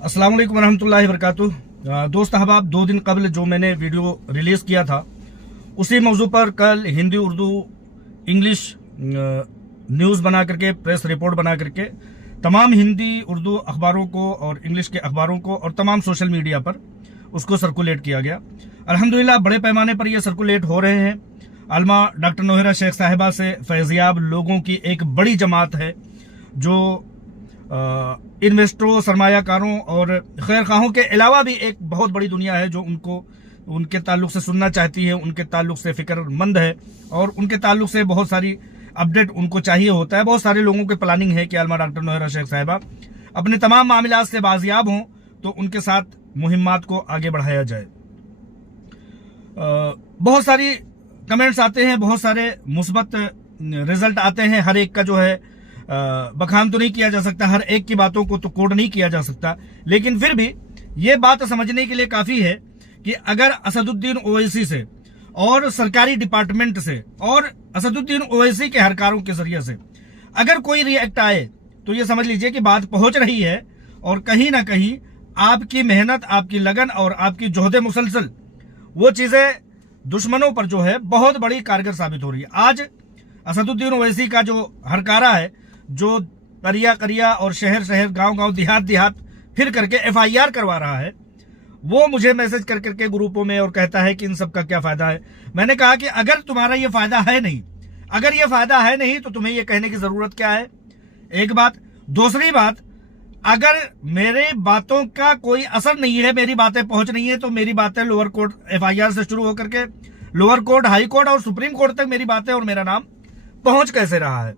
अस्सलाम वालेकुम रहमतुल्लाहि वबरकातुह। दोस्त अहबाब, 2 दिन कबल जो मैंने वीडियो रिलीज़ किया था उसी मौजू पर कल हिंदी, उर्दू, इंग्लिश न्यूज़ बना करके, प्रेस रिपोर्ट बना करके तमाम हिंदी उर्दू अखबारों को और इंग्लिश के अखबारों को और तमाम सोशल मीडिया पर उसको सर्कुलेट किया गया। अल्हम्दुलिल्लाह बड़े पैमाने पर यह सर्कुलेट हो रहे हैं। आलमा डॉक्टर नोहेरा शेख साहिबा से फैज़याब लोगों की एक बड़ी जमात है जो इन्वेस्टरों, सरमायाकारों और खैर खाहों के अलावा भी एक बहुत बड़ी दुनिया है जो उनको उनके ताल्लुक से सुनना चाहती है, उनके ताल्लुक से फिक्रमंद है और उनके ताल्लुक से बहुत सारी अपडेट उनको चाहिए होता है। बहुत सारे लोगों की प्लानिंग है कि आलमा डॉक्टर नोहेरा शेख साहिबा अपने तमाम मामलात से बाजियाब हों तो उनके साथ मुहिम्मात को आगे बढ़ाया जाए। बहुत सारी कमेंट्स आते हैं, बहुत सारे मुस्बत रिजल्ट आते हैं। हर एक का जो है बखान तो नहीं किया जा सकता, हर एक की बातों को तो कोड नहीं किया जा सकता, लेकिन फिर भी ये बात समझने के लिए काफी है कि अगर असदुद्दीन ओवैसी से और सरकारी डिपार्टमेंट से और असदुद्दीन ओवैसी के हरकारों के जरिए से अगर कोई रिएक्ट आए तो ये समझ लीजिए कि बात पहुंच रही है और कहीं ना कहीं आपकी मेहनत, आपकी लगन और आपकी जोहदे मुसलसल वो चीजें दुश्मनों पर जो है बहुत बड़ी कारगर साबित हो रही है। आज असदुद्दीन ओवैसी का जो हरकारा है, जो करिया करिया और शहर शहर, गांव गांव, देहात देहात फिर करके FIR करवा रहा है, वो मुझे मैसेज कर करके ग्रुपों में और कहता है कि इन सब का क्या फायदा है। मैंने कहा कि अगर तुम्हारा ये फायदा है नहीं, अगर ये फायदा है नहीं तो तुम्हें ये कहने की जरूरत क्या है, एक बात। दूसरी बात, अगर मेरे बातों का कोई असर नहीं है, मेरी बातें पहुंच नहीं है, तो मेरी बातें लोअर कोर्ट FIR से शुरू होकर के लोअर कोर्ट, हाई कोर्ट और सुप्रीम कोर्ट तक मेरी बातें और मेरा नाम पहुंच कैसे रहा है।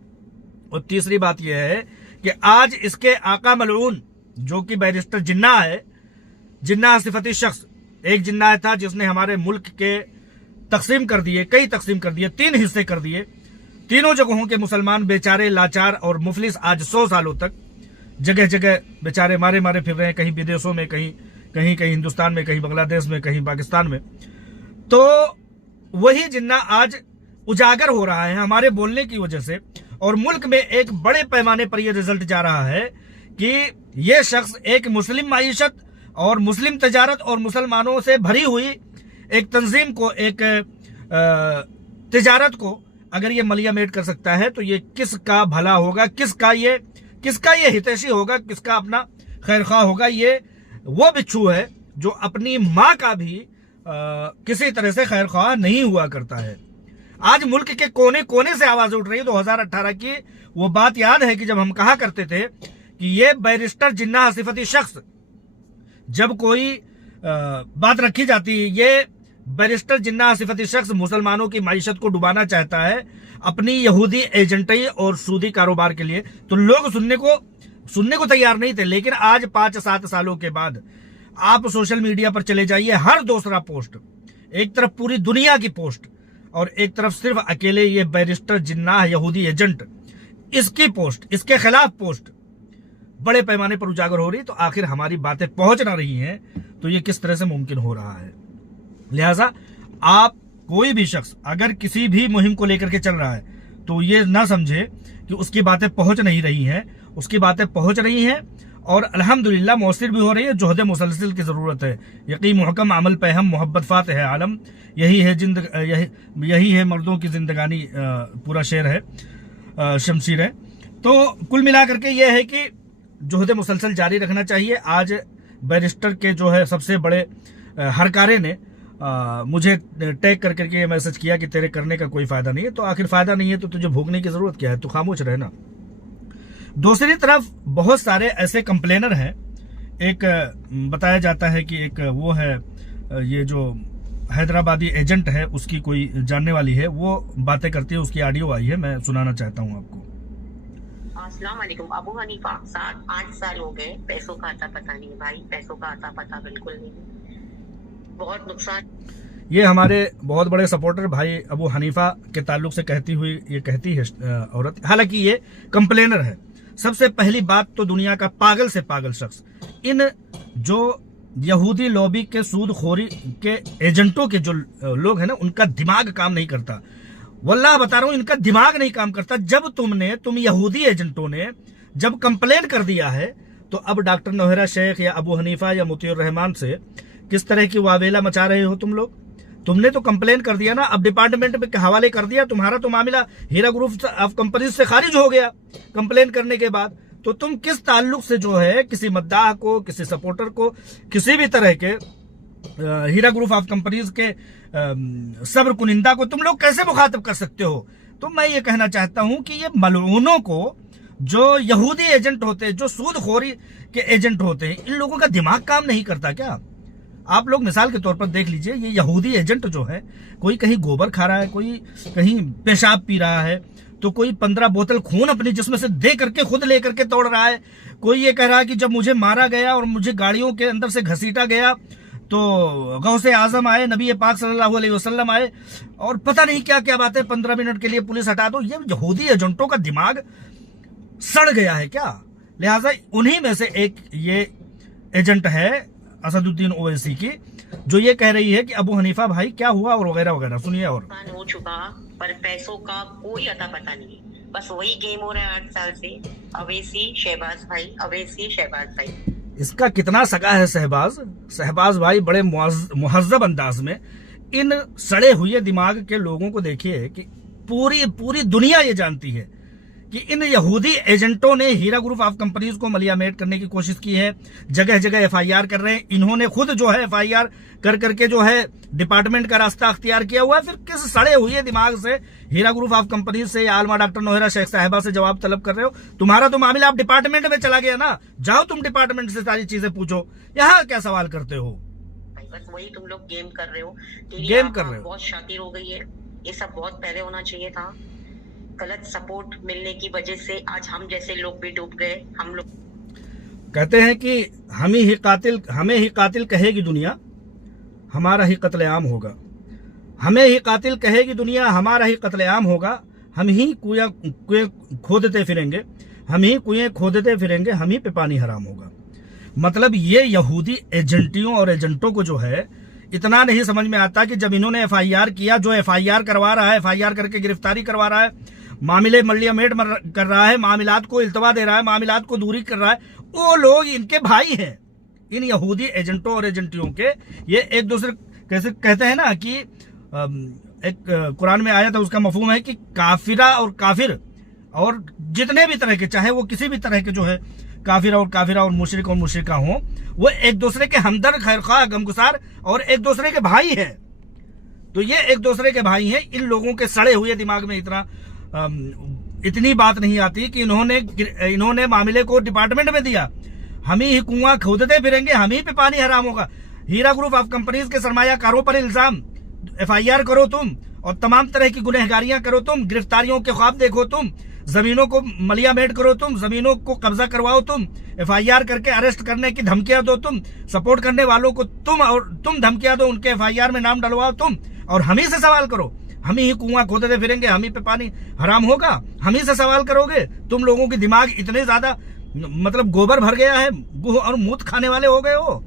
और तीसरी बात यह है कि आज इसके आका मलऊन जो कि बैरिस्टर जिन्ना है, जिन्ना सिफती शख्स, एक जिन्ना था जिसने हमारे मुल्क के तकसीम कर दिए, कई तकसीम कर दिए, 3 हिस्से कर दिए। तीनों जगहों के मुसलमान बेचारे, लाचार और मुफलिस आज 100 सालों तक जगह जगह बेचारे मारे मारे फिर रहे हैं, कहीं विदेशों में, कहीं हिंदुस्तान में, कहीं बांग्लादेश में, कहीं पाकिस्तान में। तो वही जिन्ना आज उजागर हो रहा है हमारे बोलने की वजह से और मुल्क में एक बड़े पैमाने पर यह रिजल्ट जा रहा है कि यह शख्स एक मुस्लिम माईशत और मुस्लिम तजारत और मुसलमानों से भरी हुई एक तंजीम को, एक तिजारत को अगर ये मलिया मेट कर सकता है तो ये किसका भला होगा, किसका ये हितैषी होगा, किसका अपना खैरख्वाह होगा। ये वो बिच्छू है जो अपनी माँ का भी किसी तरह से खैरख्वाह नहीं हुआ करता है। आज मुल्क के कोने कोने से आवाज उठ रही है। 2018 की वो बात याद है कि जब हम कहा करते थे कि ये बैरिस्टर जिन्ना सिफती शख्स, जब कोई बात रखी जाती है, ये बैरिस्टर जिन्ना सिफती शख्स मुसलमानों की माईशत को डुबाना चाहता है अपनी यहूदी एजेंटई और सूदी कारोबार के लिए, तो लोग सुनने को तैयार नहीं थे। लेकिन आज 5-7 सालों के बाद आप सोशल मीडिया पर चले जाइए, हर दूसरा पोस्ट, एक तरफ पूरी दुनिया की पोस्ट और एक तरफ सिर्फ अकेले ये बैरिस्टर जिन्ना यहूदी एजेंट, इसकी पोस्ट, इसके खिलाफ पोस्ट बड़े पैमाने पर उजागर हो रही। तो आखिर हमारी बातें पहुंच ना रही हैं तो ये किस तरह से मुमकिन हो रहा है। लिहाजा आप कोई भी शख्स अगर किसी भी मुहिम को लेकर के चल रहा है तो ये ना समझे कि उसकी बातें पहुंच नहीं रही हैं, उसकी बातें पहुंच रही हैं और अल्हम्दुलिल्लाह मौसर भी हो रही है। जोहदे मुसलसल की जरूरत है, यकीन मुहकम अमल पे हम, मोहब्बत फात है आलम, यही है मर्दों की जिंदगानी, पूरा शेर है, शमशीर है। तो कुल मिला करके यह है कि जोहदे मुसलसल जारी रखना चाहिए। आज बैरिस्टर के जो है सबसे बड़े हरकारे ने मुझे टैग कर करके ये मैसेज किया कि तेरे करने का कोई फायदा नहीं है। तो आखिर फायदा नहीं है तो तुझे भोगने की जरूरत क्या है, तो खामोश रहना। दूसरी तरफ बहुत सारे ऐसे कंप्लेनर हैं। एक बताया जाता है कि एक वो है, ये जो हैदराबादी एजेंट है उसकी कोई जानने वाली है, वो बातें करती है, उसकी ऑडियो आई है, मैं सुनाना चाहता हूँ आपको। अस्सलाम वालेकुम। अबू हनीफा, 7-8 साल हो गए, पैसों का आता पता नहीं भाई, पैसों का आता पता बिल्कुल नहीं, बहुत नुकसान। ये हमारे बहुत बड़े सपोर्टर भाई अबू हनीफा के ताल्लुक से कहती है औरत, हालांकि ये कंप्लेनर है। सबसे पहली बात तो दुनिया का पागल से पागल शख्स, इन जो यहूदी लॉबी के सूदखोरी के एजेंटों के जो लोग हैं ना, उनका दिमाग काम नहीं करता। वल्लाह बता रहा हूं, इनका दिमाग नहीं काम करता। जब तुम यहूदी एजेंटों ने जब कंप्लेन कर दिया है तो अब डॉक्टर नौहरा शेख या अबू हनीफा या मुतीउर रहमान से किस तरह की वावेला मचा रहे हो तुम लोग? तुमने तो कंप्लेन कर दिया ना, अब डिपार्टमेंट के हवाले कर दिया, तुम्हारा तो मामला हीरा ग्रुप ऑफ कंपनीज से खारिज हो गया कंप्लेन करने के बाद। तो तुम किस ताल्लुक से जो है किसी मद्दाह को, किसी सपोर्टर को, किसी भी तरह के हीरा ग्रुप ऑफ कंपनीज के सब्र कुनिंदा को तुम लोग कैसे मुखातिब कर सकते हो? तो मैं ये कहना चाहता हूं कि ये मलऊनों को, जो यहूदी एजेंट होते हैं, जो सूदखोरी के एजेंट होते हैं, इन लोगों का दिमाग काम नहीं करता क्या? आप लोग मिसाल के तौर पर देख लीजिए, ये यहूदी एजेंट जो है, कोई कहीं गोबर खा रहा है, कोई कहीं पेशाब पी रहा है, तो कोई 15 बोतल खून अपनी जिसमें से दे करके खुद लेकर के तोड़ रहा है, कोई ये कह रहा है कि जब मुझे मारा गया और मुझे गाड़ियों के अंदर से घसीटा गया तो गौसे आजम आए, नबी पाक सल्लल्लाहु अलैहि वसल्लम आए, और पता नहीं क्या क्या बातें, 15 मिनट के लिए पुलिस हटा दो। ये यहूदी एजेंटों का दिमाग सड़ गया है क्या? लिहाजा उन्हीं में से एक ये एजेंट है असदुद्दीन ओवैसी की, जो ये कह रही है कि अबू हनीफा भाई क्या हुआ और वगैरह वगैरह। सुनिए। और हो चुका, पर पैसों का कोई अता पता नहीं है, बस वही गेम हो रहा है 8 साल से। अवैसी शहबाज भाई, अवैसी शहबाज भाई। इसका कितना सगा है शहबाज भाई बड़े मुहज्जब अंदाज में इन सड़े हुए दिमाग के लोगों को देखिए कि पूरी दुनिया ये जानती है कि इन यहूदी एजेंटों ने हीरा ग्रुप ऑफ कंपनीज को मलियामेट करने की कोशिश की है। जगह जगह FIR कर रहे हैं, इन्होंने खुद जो है FIR कर करके जो है डिपार्टमेंट का रास्ता अख्तियार किया हुआ है। फिर किस सड़े हुए दिमाग से हीरा ग्रुप ऑफ कंपनीज से या आलमा डॉक्टर नौहरा शेख साहिबा से जवाब तलब कर रहे हो? तुम्हारा तो मामला आप डिपार्टमेंट में चला गया ना, जाओ तुम डिपार्टमेंट से सारी चीजें पूछो, यहाँ क्या सवाल करते हो? बस वही तुम लोग गेम कर रहे हो, गेम कर रहे हो। बहुत शातिर हो गई है, ये सब बहुत पहले होना चाहिए था। गलत सपोर्ट मिलने की वजह से आज हम जैसे लोग भी डूब गए। हम लोग कहते हैं कि हमें ही कातिल कहेगी दुनिया, हमारा ही कत्लेआम होगा। हमें ही कातिल कहेगी दुनिया, हमारा ही कत्लेआम होगा। हम ही कुएं खोदते फिरेंगे, हम ही कुएं खोदते फिरेंगे, हम ही पे पानी हराम होगा। मतलब ये यहूदी एजेंटियों और एजेंटों को जो है इतना नहीं समझ में आता कि जब इन्होंने FIR किया, जो FIR करवा रहा है, FIR करके गिरफ्तारी करवा रहा है, मामले मलियामेट कर रहा है, मामलात को इल्तवा दे रहा है, मामलात को दूरी कर रहा है, वो लोग इनके भाई हैं। इन यहूदी एजेंटों और एजेंटियों के ये एक दूसरे कैसे कहते हैं ना कि एक कुरान में आया था, उसका मफहूम है कि काफिरा और काफिर और जितने भी तरह के, चाहे वो किसी भी तरह के जो है काफिरा और मुशरिक और मुशरिका हो, वो एक दूसरे के हमदर्द, खैरख्वाह, गमगुसार और एक दूसरे के भाई है। तो ये एक दूसरे के भाई हैं। इन लोगों के सड़े हुए दिमाग में इतनी बात नहीं आती कि इन्होंने मामले को डिपार्टमेंट में दिया। हम ही कुआं खोदते फिरेंगे, हम ही पे पानी हराम होगा। हीरा ग्रुप ऑफ कंपनीज के सरमायाकारों पर इल्जाम, FIR करो तुम, और तमाम तरह की गुनहगारियां करो तुम, गिरफ्तारियों के ख्वाब देखो तुम, जमीनों को मलियामेट करो तुम, जमीनों को कब्जा करवाओ तुम, FIR करके अरेस्ट करने की धमकियां दो तुम, सपोर्ट करने वालों को तुम धमकियां दो, उनके FIR में नाम डलवाओ तुम, और हम ही से सवाल करो। हम ही कुआं खोदते फिरेंगे, हम ही पे पानी हराम होगा, हम ही से सवाल करोगे। तुम लोगों की दिमाग इतने ज्यादा मतलब गोबर भर गया है, गुह और मूत खाने वाले हो गए हो।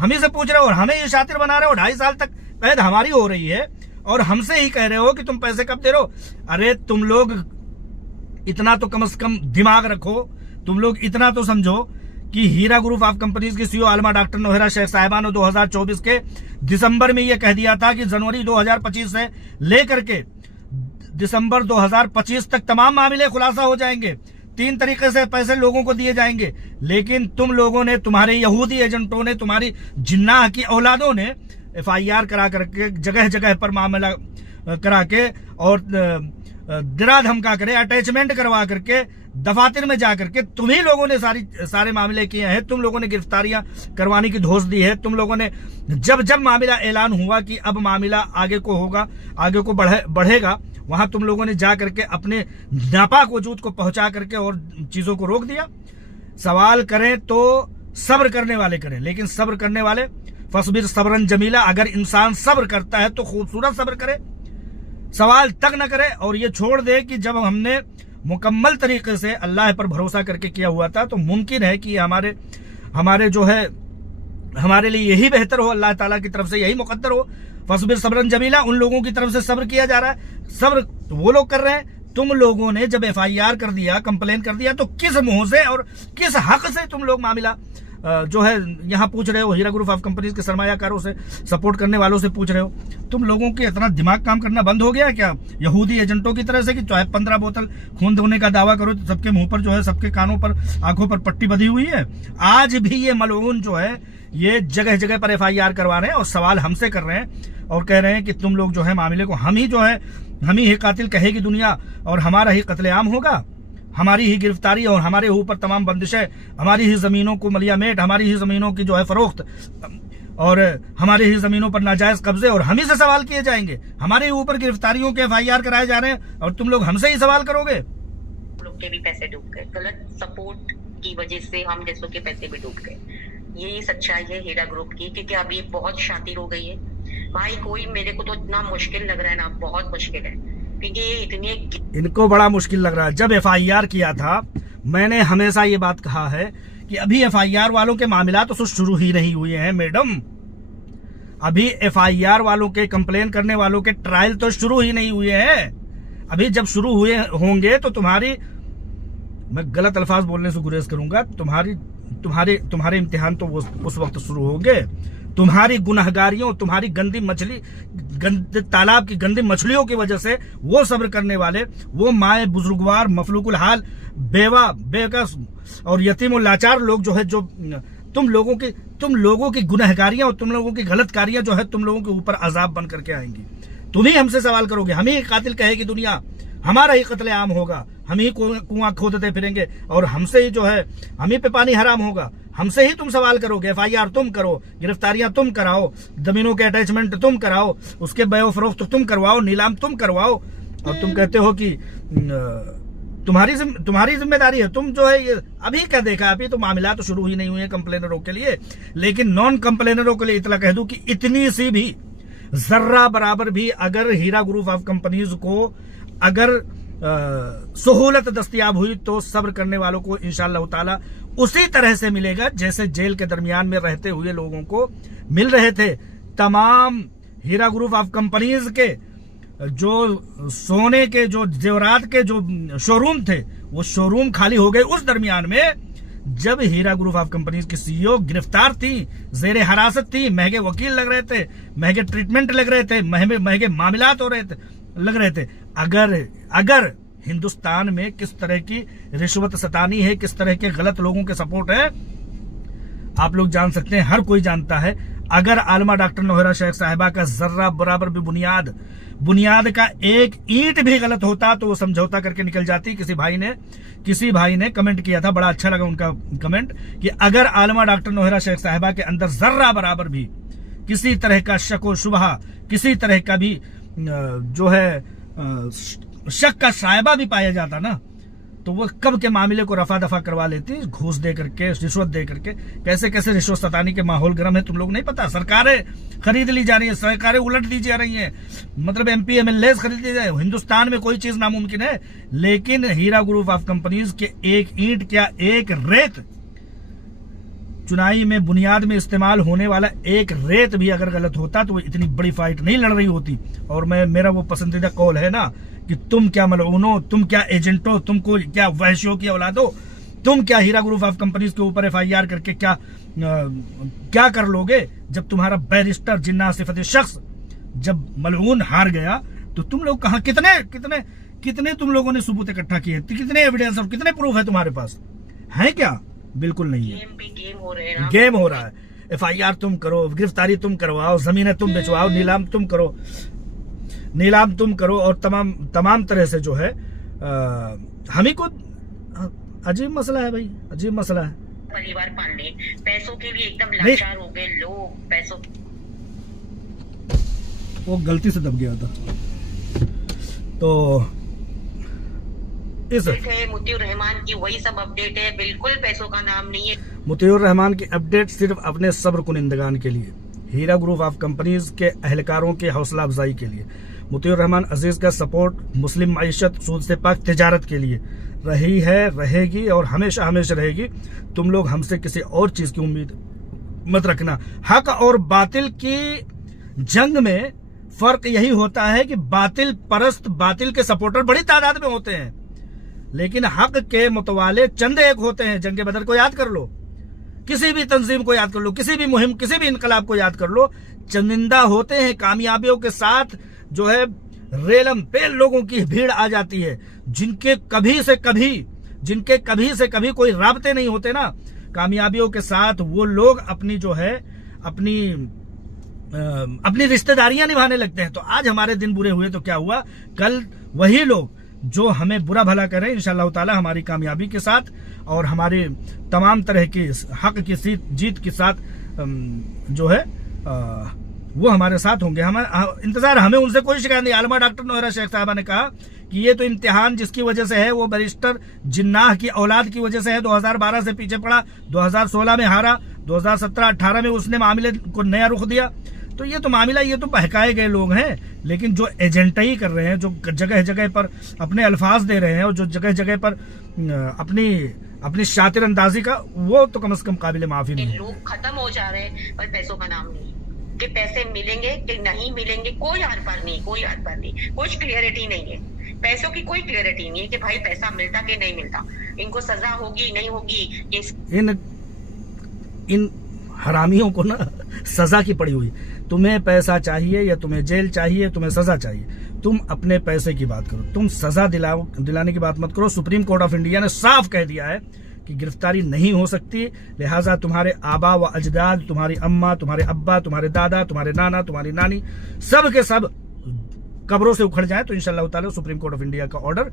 हम ही से पूछ रहे हो और हमें ये शातिर बना रहे हो। 2.5 साल तक कैद हमारी हो रही है और हमसे ही कह रहे हो कि तुम पैसे कब दे रहे हो। अरे तुम लोग इतना तो कम से कम दिमाग रखो, तुम लोग इतना तो समझो कि हीरा ग्रुप ऑफ कंपनीज की CEO आलमा डॉक्टर नौहरा शेख साहिबा ने 2024 के दिसंबर में यह कह दिया था कि जनवरी 2025 से लेकर के दिसंबर 2025 तक तमाम मामले खुलासा हो जाएंगे, 3 तरीके से पैसे लोगों को दिए जाएंगे। लेकिन तुम लोगों ने, तुम्हारे यहूदी एजेंटों ने, तुम्हारी जिन्नाह की औलादों ने FIR करा करके, जगह जगह पर मामला करा के और डरा धमका करे, अटैचमेंट करवा करके, दफातर में जाकर के तुम ही लोगों ने सारे मामले किए हैं। तुम लोगों ने गिरफ्तारियां करवाने की धोस दी है। तुम लोगों ने जब मामला ऐलान हुआ कि अब मामला आगे को होगा, आगे को बढ़ेगा, वहां तुम लोगों ने जा करके अपने नापाक वजूद को पहुंचा करके और चीजों को रोक दिया। सवाल करें तो सब्र करने वाले करें, लेकिन सब्र करने वाले फसबिर सबरन जमीला, अगर इंसान सब्र करता है तो खूबसूरत सब्र करे, सवाल तक न करे और ये छोड़ दे कि जब हमने मुकम्मल तरीके से अल्लाह पर भरोसा करके किया हुआ था तो मुमकिन है कि हमारे जो है हमारे लिए यही बेहतर हो, अल्लाह ताला की तरफ से यही मुकद्दर हो। फसबिर सबरन जमीला, उन लोगों की तरफ से सब्र किया जा रहा है। सब्र वो लोग कर रहे हैं तुम लोगों ने जब FIR कर दिया, कंप्लेन कर दिया, तो किस मुंह से और किस हक से तुम लोग मामला जो है यहाँ पूछ रहे हो? हीरा ग्रुप ऑफ कंपनीज के सरमायाकारों से, सपोर्ट करने वालों से पूछ रहे हो? तुम लोगों के इतना दिमाग काम करना बंद हो गया क्या यहूदी एजेंटों की तरह से, कि चाहे 15 बोतल खून धोने का दावा करो तो सबके मुंह पर जो है, सबके कानों पर, आंखों पर पट्टी बंधी हुई है? आज भी ये मलऊन जो है ये जगह जगह पर FIR करवा रहे हैं और सवाल हमसे कर रहे हैं और कह रहे हैं कि तुम लोग जो है मामले को हम ही कातिल कहेगी दुनिया और हमारा ही कत्लेआम होगा, हमारी ही गिरफ्तारी और हमारे ऊपर तमाम बंदिशें, हमारी ही जमीनों को मलियामेट, हमारी ही जमीनों की जो है फरोख्त और हमारी ही जमीनों पर नाजायज कब्जे, और हम ही से सवाल किए जाएंगे। हमारे ऊपर गिरफ्तारियों के FIR कराए जा रहे हैं और तुम लोग हमसे ही सवाल करोगे। लोग के भी पैसे डूब गए, गलत सपोर्ट की वजह से हम जैसों के पैसे भी डूब गए। यही सच्चाई है हीरा ग्रुप की, क्योंकि अब ये बहुत शातिर हो गई है भाई। कोई मेरे को तो इतना मुश्किल लग रहा है ना, बहुत मुश्किल है, क्योंकि ये इतनी, इनको बड़ा मुश्किल लग रहा है। जब FIR किया था, मैंने हमेशा ये बात कहा है कि अभी FIR वालों के मामला तो शुरू ही नहीं हुए हैं मैडम। अभी FIR वालों के, कंप्लेन करने वालों के ट्रायल तो शुरू ही नहीं हुए हैं। अभी जब शुरू हुए होंगे तो तुम्हारी, मैं गलत अल्फाज बोलने से गुरेज करूंगा, तुम्हारे इम्तिहान तो उस वक्त शुरू होंगे। तुम्हारी गुनहगारियों, तुम्हारी तालाब की गंदी मछलियों की वजह से वो सब्र करने वाले, वो माए बुजुर्गवार, मफलूकुल हाल, बेवा, बेकस और यतीम और लाचार लोग जो है, जो तुम लोगों की गुनहगारियां और तुम लोगों की गलतकारियां जो है तुम लोगों के ऊपर अजाब बन करके आएंगी। तुम ही हमसे सवाल करोगे, हम ही कातिल कहेगी दुनिया, हमारा ही कत्लेआम होगा, हम ही कुआं खोदते फिरेंगे और हमसे ही जो है, हम ही पे पानी हराम होगा, हमसे ही तुम सवाल करोगे। FIR तुम करो, गिरफ्तारियां तुम कराओ, जमीनों के अटैचमेंट तुम कराओ, उसके बयो फरोख्त तुम करवाओ, नीलाम तुम करवाओ, और तुम कहते हो कि तुम्हारी जिम्मेदारी है। तुम जो है ये अभी क्या देखा, अभी तो मामला तो शुरू ही नहीं हुए कंप्लेनरों के लिए, लेकिन नॉन कंप्लेनरों के लिए इतना कह दूं कि इतनी सी भी, जर्रा बराबर भी अगर हीरा ग्रुप ऑफ कंपनीज को अगर सहूलत दस्तयाब हुई तो सब्र करने वालों को इंशाअल्लाह ताला उसी तरह से मिलेगा जैसे जेल के दरमियान में रहते हुए लोगों को मिल रहे थे। तमाम हीरा ग्रुप ऑफ कंपनीज के जो सोने के, जो जेवरात के जो शोरूम थे, वो शोरूम खाली हो गए उस दरमियान में जब हीरा ग्रुप ऑफ कंपनीज की CEO गिरफ्तार थी, जेरे हिरासत थी, महंगे वकील लग रहे थे, महंगे ट्रीटमेंट लग रहे थे, महंगे मामलात हो रहे थे, लग रहे थे। अगर हिंदुस्तान में किस तरह की रिश्वत सतानी है, किस तरह के गलत लोगों के सपोर्ट है, आप लोग जान सकते हैं, हर कोई जानता है। अगर आलमा डॉक्टर नौहरा शेख साहिबा का जर्रा बराबर भी बुनियाद का एक ईंट भी गलत होता तो वो समझौता करके निकल जाती। किसी भाई ने कमेंट किया था, बड़ा अच्छा लगा उनका कमेंट, कि अगर आलमा डॉक्टर नौहरा शेख साहिबा के अंदर जर्रा बराबर भी किसी तरह का शक व शुबहा, किसी तरह का भी जो है शक का शायबा भी पाया जाता ना, तो वो कब के मामले को रफा दफा करवा लेती, घूस दे करके, रिश्वत दे करके। कैसे कैसे रिश्वत सतानी के माहौल गर्म है तुम लोग नहीं पता। सरकारें खरीद ली जा रही है, सरकारें उलट दी जा रही हैं, मतलब MP MLA खरीद ली जाए। हिंदुस्तान में कोई चीज नामुमकिन है, लेकिन हीरा ग्रुप ऑफ कंपनीज के एक ईंट क्या एक रेत, चुनाई में बुनियाद में इस्तेमाल होने वाला एक रेत भी अगर गलत होता तो वो इतनी बड़ी फाइट नहीं लड़ रही होती। और मेरा वो पसंदीदा कॉल है ना कि तुम क्या मलऊनो, तुम क्या एजेंटो, तुमको क्या वहशियों की औलादो, तुम क्या हीरा ग्रुप ऑफ कंपनीज के ऊपर FIR करके क्या कर लोगे जब तुम्हारा बैरिस्टर जिन्ना सिफत शख्स जब मलऊन हार गया तो तुम लोग कहां, कितने तुम लोगों ने सबूत इकट्ठा किए, कितने एविडेंस और कितने प्रूफ है तुम्हारे पास, है क्या? बिल्कुल नहीं है। गेम हो रहा है। FIR तुम करो, गिरफ्तारी तुम करवाओ, जमीनें तुम बेचवाओ, नीलाम तुम करो और तमाम तरह से जो है हम ही को अजीब मसला है भाई, अजीब मसला है। परिवार पालने, पैसों के लिए एकदम लाचार हो गए लोग, पैसों, वो गलती से दब गया था। तो मुतीउर रहमान की वही सब अपडेट है, बिल्कुल पैसों का नाम नहीं है। मुतीउर रहमान की अपडेट सिर्फ अपने सब्र कुनिंदगान के लिए, हीरा ग्रुप ऑफ कंपनीज के अहलकारों के हौसला अफजाई के लिए। मुतीउर रहमान अजीज का सपोर्ट मुस्लिम मईशत, सूद से पाक तिजारत के लिए रही है, रहेगी और हमेशा हमेशा रहेगी। तुम लोग हमसे किसी और चीज की उम्मीद मत रखना। हक और बातिल की जंग में फर्क यही होता है कि बातिल परस्त, बातिल के सपोर्टर बड़ी तादाद में होते हैं, लेकिन हक के मुतवाले चंद एक होते हैं। जंग बदर को याद कर लो, किसी भी तंजीम को याद कर लो, किसी भी मुहिम, किसी भी इनकलाब को याद कर लो, चंदिंदा होते हैं। कामयाबियों के साथ जो है रेलम पेल लोगों की भीड़ आ जाती है, जिनके कभी से कभी कोई राबते नहीं होते ना कामयाबियों के साथ, वो लोग अपनी जो है अपनी रिश्तेदारियां निभाने लगते हैं। तो आज हमारे दिन बुरे हुए तो क्या हुआ, कल वही लोग जो हमें बुरा भला करें इंशाअल्लाह ताला हमारी कामयाबी के साथ और हमारे तमाम तरह की हक की जीत के साथ जो है वो हमारे साथ होंगे। इंतजार, हमें उनसे कोई शिकायत नहीं। आलमा डॉक्टर नोहरा शेख साहबा ने कहा कि ये तो इम्तिहान जिसकी वजह से है वो बैरिस्टर जिन्नाह की औलाद की वजह से है। 2012 से पीछे पड़ा, 2016 में हारा, 2017-18 में उसने मामले को नया रुख दिया। तो ये तो मामला, ये तो बहकाए गए लोग हैं, लेकिन जो एजेंटाई कर रहे हैं, जो जगह जगह पर अपने अल्फाज दे रहे हैं और जो जगह जगह पर अपनी शातिर अंदाजी का, वो तो कम से कम काबिल माफी नहीं है। लोग खत्म हो जा रहे हैं पर पैसों का नाम नहीं कि पैसे मिलेंगे कि नहीं मिलेंगे, कोई आर पार नहीं, कुछ क्लियरिटी नहीं है। पैसों की कोई क्लियरिटी नहीं है कि भाई पैसा मिलता कि नहीं मिलता, इनको सजा होगी नहीं होगी। इन हरामियों को ना सजा की पड़ी हुई। तुम्हें पैसा चाहिए या तुम्हें जेल चाहिए, तुम्हें सजा चाहिए, तुम अपने पैसे की बात करो, तुम सजा दिलाने की बात मत करो। सुप्रीम कोर्ट ऑफ इंडिया ने साफ कह दिया है कि गिरफ्तारी नहीं हो सकती, लिहाजा तुम्हारे आबा व अजदाद, तुम्हारी अम्मा, तुम्हारे अब्बा, तुम्हारे दादा, तुम्हारे नाना, तुम्हारी नानी, सब के सब कब्रों से उखड़ जाए तो इंशाअल्लाह ताला सुप्रीम कोर्ट ऑफ इंडिया का ऑर्डर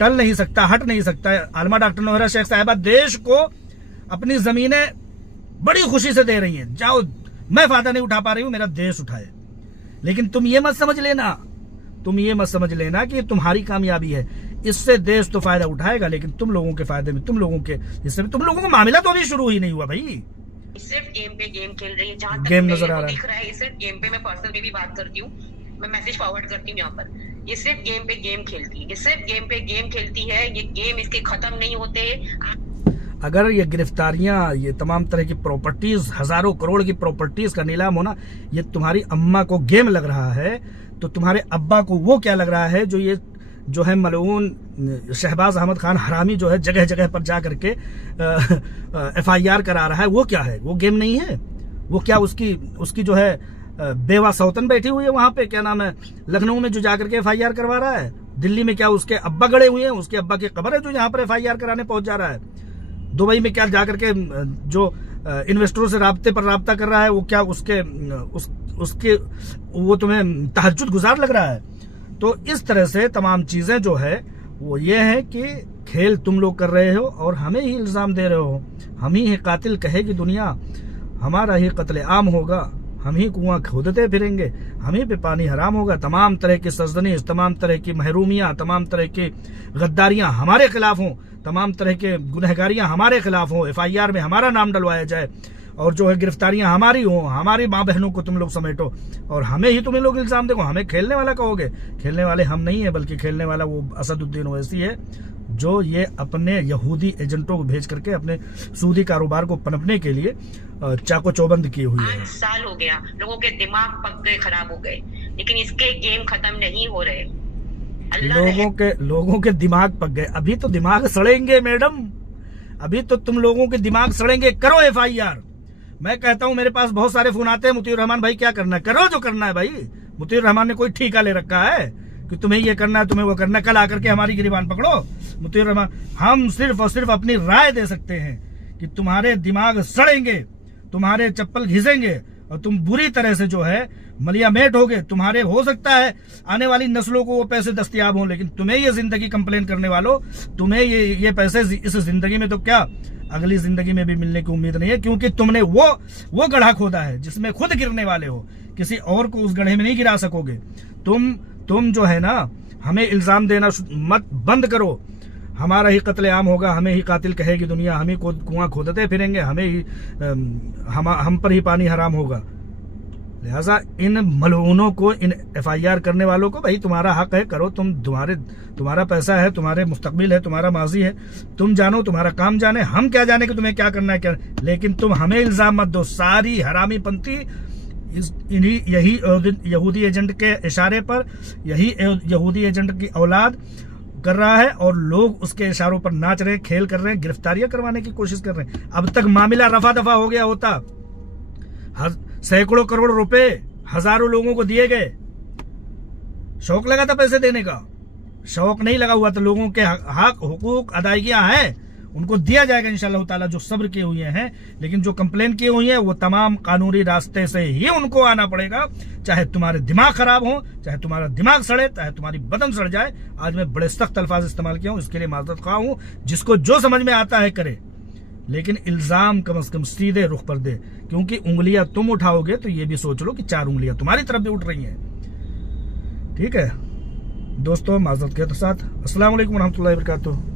टल नहीं सकता, हट नहीं सकता। आलमा डॉक्टर नोहरा शेख साहिबा देश को अपनी जमीनें बड़ी खुशी से दे रही हैं। जाओ, मैं फायदा नहीं उठा पा रही हूं, मेरा देश उठाए। लेकिन तुम ये मत समझ लेना कि तुम्हारी कामयाबी है, इससे देश तो फायदा उठाएगा, लेकिन तुम लोगों के फायदे में, तुम लोगों को मामला तो अभी शुरू ही नहीं हुआ भाई। सिर्फ गेम पे गेम खेल रही है, जहाँ तक गेम नजर आ रहा दिख रहा है। सिर्फ गेम पे, मैं पर्सनल में भी बात करती हूँ, मैं मैसेज फॉरवर्ड करती हूँ यहाँ पर, ये सिर्फ गेम पे गेम खेलती है, ये गेम इसके खत्म नहीं होते। अगर ये गिरफ्तारियां, ये तमाम तरह की प्रॉपर्टीज, हजारों करोड़ की प्रॉपर्टीज का नीलाम होना, ये तुम्हारी अम्मा को गेम लग रहा है, तो तुम्हारे अब्बा को वो क्या लग रहा है जो है मलऊन शहबाज अहमद खान हरामी जो है जगह जगह पर जा करके FIR करा रहा है, वो क्या है? वो गेम नहीं है। वो क्या उसकी जो है बेवा सौतन बैठी हुई है वहां पे, क्या नाम है, लखनऊ में जो जाकर के FIR करवा रहा है। दिल्ली में क्या उसके अब्बा गड़े हुए हैं, उसके अब्बा की कब्र है जो यहाँ पर FIR कराने पहुंच जा रहा है। दुबई में क्या जाकर के जो इन्वेस्टरों से राब्ते पर राब्ता कर रहा है, वो क्या उसके वो तुम्हें तहज्जुद गुजार लग रहा है। तो इस तरह से तमाम चीजें जो है वो ये है कि खेल तुम लोग कर रहे हो और हमें ही इल्जाम दे रहे हो। हम ही कातिल कहेगी दुनिया, हमारा ही कत्ले आम होगा, हम ही कुआं खोदते फिरेंगे, हम ही पे पानी हराम होगा। तमाम तरह की सजदनीज, तमाम तरह की महरूमियां, तमाम तरह की गद्दारियां हमारे खिलाफ हों, तमाम तरह के गुनहगारियां हमारे खिलाफ हों, FIR में हमारा नाम डलवाया जाए और जो है गिरफ्तारियां हमारी हों, हमारी माँ बहनों को तुम लोग समेटो और हमें ही तुम्हें लोग इल्जाम देखो, हमें खेलने वाला कहोगे। खेलने वाले हम नहीं है, बल्कि खेलने वाला वो असदुद्दीन ओवैसी है जो ये अपने यहूदी एजेंटों को भेज करके अपने सूदी कारोबार को पनपने के लिए चाको चौबंद किए हुए हैं। 8 साल हो गया, लोगों के दिमाग पक गए, खराब हो गए, लेकिन इसके गेम खत्म नहीं हो रहे। लोगों के दिमाग पक गए। अभी तो दिमाग सड़ेंगे मैडम, अभी तो तुम लोगों के दिमाग सड़ेंगे। करो FIR। मैं कहता हूं, मेरे पास बहुत सारे फोन आते हैं, मुतीउर रहमान भाई क्या करना है, करो जो करना है भाई। मुतीउर रहमान ने कोई ठेका ले रखा है कि तुम्हें ये करना है, तुम्हें वो करना है, कल आकर के हमारी गिरबान पकड़ो। मुतीउर रहमान, हम सिर्फ और सिर्फ अपनी राय दे सकते हैं कि तुम्हारे दिमाग सड़ेंगे, तुम्हारे चप्पल घिसेंगे और तुम बुरी तरह से जो है मलियामेट होगे। तुम्हारे हो सकता है आने वाली नस्लों को वो पैसे दस्तयाब हों, लेकिन तुम्हें ये जिंदगी कंप्लेन करने वालों, तुम्हें ये पैसे इस जिंदगी में तो क्या अगली जिंदगी में भी मिलने की उम्मीद नहीं है, क्योंकि तुमने वो गड्ढा खोदा है जिसमें खुद गिरने वाले हो, किसी और को उस गड्ढे में नहीं गिरा सकोगे। तुम जो है ना, हमें इल्जाम देना मत, बंद करो। हमारा ही कत्लेआम होगा, हमें ही कातिल कहेगी दुनिया, हम ही कुआं खोदते फिरेंगे, हमें ही हम पर ही पानी हराम होगा। लिहाजा इन मलऊनों को, इन FIR करने वालों को, भाई तुम्हारा हक है, करो। तुम्हारा पैसा है, तुम्हारे मुस्तकबिल है, तुम्हारा माजी है, तुम जानो, तुम्हारा काम जाने, हम क्या जाने कि तुम्हें क्या करना है क्या। लेकिन तुम हमें इल्जाम मत दो। सारी हरामी पंथी यही यहूदी एजेंट के इशारे पर यही यहूदी एजेंट की औलाद कर रहा है और लोग उसके इशारों पर नाच रहे हैं, खेल कर रहे हैं, गिरफ्तारियां करवाने की कोशिश कर रहे हैं। अब तक मामला रफा दफा हो गया होता, सैकड़ों करोड़ रुपए हजारों लोगों को दिए गए। शौक लगा था पैसे देने का, शौक नहीं लगा हुआ था। लोगों के हक हुकूक अदायगियां हैं, उनको दिया जाएगा इंशाअल्लाह ताला, जो सब्र किए हुए हैं। लेकिन जो कंप्लेन किए हुए हैं वो तमाम कानूनी रास्ते से ही उनको आना पड़ेगा, चाहे तुम्हारे दिमाग खराब हो, चाहे तुम्हारा दिमाग सड़े, चाहे तुम्हारी बदन सड़ जाए। आज मैं बड़े सख्त अल्फाज इस्तेमाल किया हूं, इसके लिए माजरत खा हूं। जिसको जो समझ में आता है करे, लेकिन इल्जाम कम से कम सीधे रुख पर दे, क्योंकि उंगलियां तुम उठाओगे तो ये भी सोच लो कि 4 उंगलियां तुम्हारी तरफ भी उठ रही हैं। ठीक है दोस्तों, माजरत के साथ अस्सलाम वालेकुम रहमतुल्लाहि व बरकातुहू।